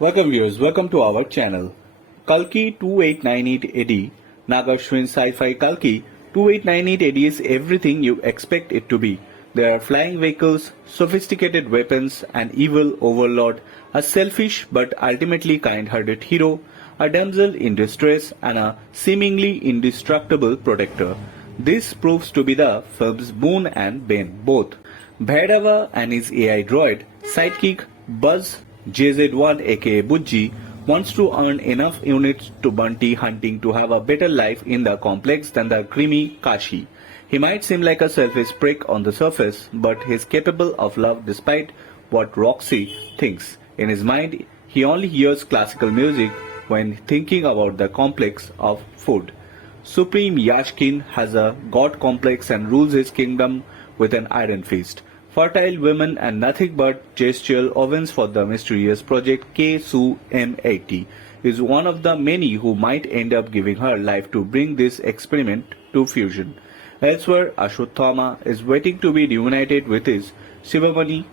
Welcome viewers, welcome to our channel. Kalki 2898 AD, Nagashwin Sci-Fi Kalki 2898 AD is everything you expect it to be. There are flying vehicles, sophisticated weapons, an evil overlord, a selfish but ultimately kind-hearted hero, a damsel in distress, and a seemingly indestructible protector. This proves to be the film's boon and bane both. Bhairava and his AI droid, sidekick Buzz JZ1 aka Bujji wants to earn enough units to bounty hunting to have a better life in the complex than the creamy Kashi. He might seem like a selfish prick on the surface, but he's capable of love despite what Roxy thinks. In his mind, he only hears classical music when thinking about the complex of food. Supreme Yashkin has a god complex and rules his kingdom with an iron fist. Fertile women and nothing but gestural ovens for the mysterious project K-Su-M80 is one of the many who might end up giving her life to bring this experiment to fusion. Elsewhere, Ashwatthama is waiting to be reunited with his Shivamani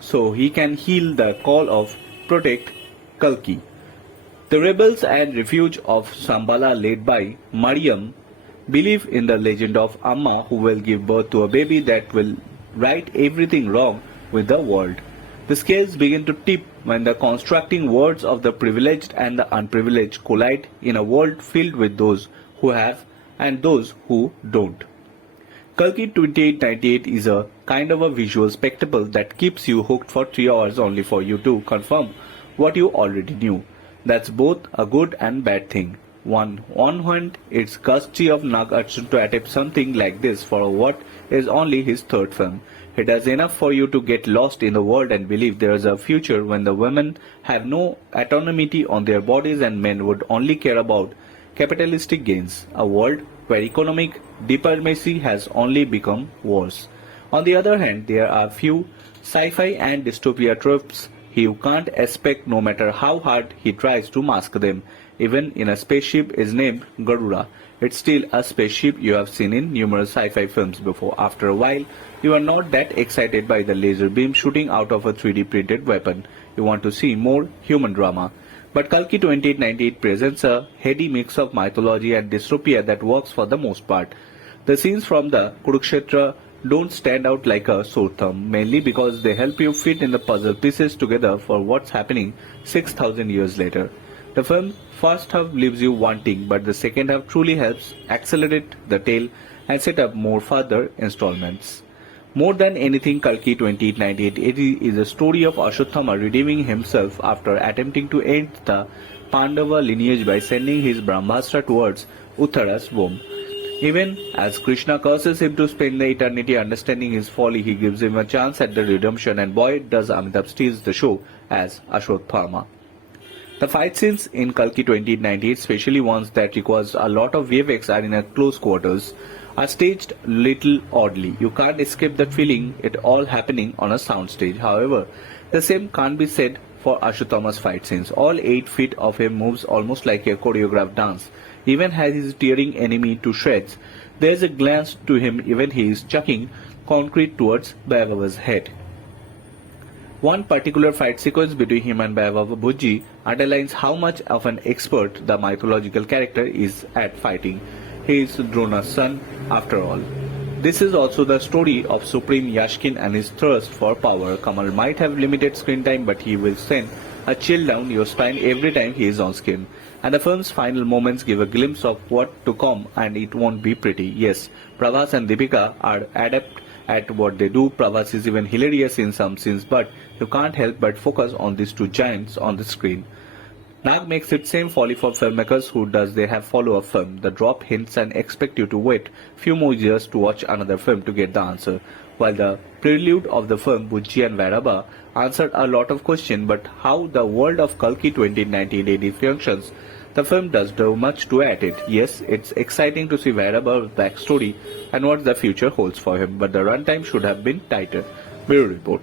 so he can heal the call of Protect Kalki. The rebels and refuge of Shambhala led by Mariam believe in the legend of Amma who will give birth to a baby that will right everything wrong with the world. The scales begin to tip when the constructing words of the privileged and the unprivileged collide in a world filled with those who have and those who don't. Kalki 2898 is a kind of a visual spectacle that keeps you hooked for 3 hours only for you to confirm what you already knew. That's both a good and bad thing. On one hand, it's gutsy of Nagarjuna to attempt something like this for what is only his third film. He does enough for you to get lost in the world and believe there is a future when the women have no autonomy on their bodies and men would only care about capitalistic gains. A world where economic diplomacy has only become worse. On the other hand, there are few sci-fi and dystopia tropes you can't expect no matter how hard he tries to mask them. Even in a spaceship is named Garuda. It's still a spaceship you have seen in numerous sci-fi films before. After a while, you are not that excited by the laser beam shooting out of a 3D printed weapon. You want to see more human drama. But Kalki 2898 presents a heady mix of mythology and dystopia that works for the most part. The scenes from the Kurukshetra don't stand out like a sore thumb, mainly because they help you fit in the puzzle pieces together for what's happening 6,000 years later. The film's first half leaves you wanting, but the second half truly helps accelerate the tale and set up more further installments. More than anything, Kalki 2898 is a story of Ashwatthama redeeming himself after attempting to end the Pandava lineage by sending his Brahmastra towards Uttara's womb. Even as Krishna curses him to spend the eternity understanding his folly, he gives him a chance at the redemption, and boy does Amitabh steals the show as Ashwatthama. The fight scenes in Kalki 2898, especially ones that requires a lot of VFX, are in a close quarters, are staged little oddly. You can't escape that feeling, it all happening on a soundstage. However, the same can't be said for Ashwatthama's fight scenes. All 8 feet of him moves almost like a choreographed dance. Even as he's tearing enemy to shreds, there's a glance to him even he is chucking concrete towards Bhairava's head. One particular fight sequence between him and Bhairava Bujji underlines how much of an expert the mythological character is at fighting. He is Drona's son, after all. This is also the story of Supreme Yashkin and his thirst for power. Kamal might have limited screen time, but he will send a chill down your spine every time he is on screen. And the film's final moments give a glimpse of what to come, and it won't be pretty. Yes, Prabhas and Deepika are adept at what they do. Prabhas is even hilarious in some scenes, but you can't help but focus on these two giants on the screen. Nag makes it same folly for filmmakers who does they have follow-up film. The drop hints and expect you to wait few more years to watch another film to get the answer. While the prelude of the film, Bujji and Vairaba, answered a lot of questions, but how the world of Kalki 2019 functions, the film does do much to add it. Yes, it's exciting to see Vairaba's backstory and what the future holds for him, but the runtime should have been tighter. Bureau Report.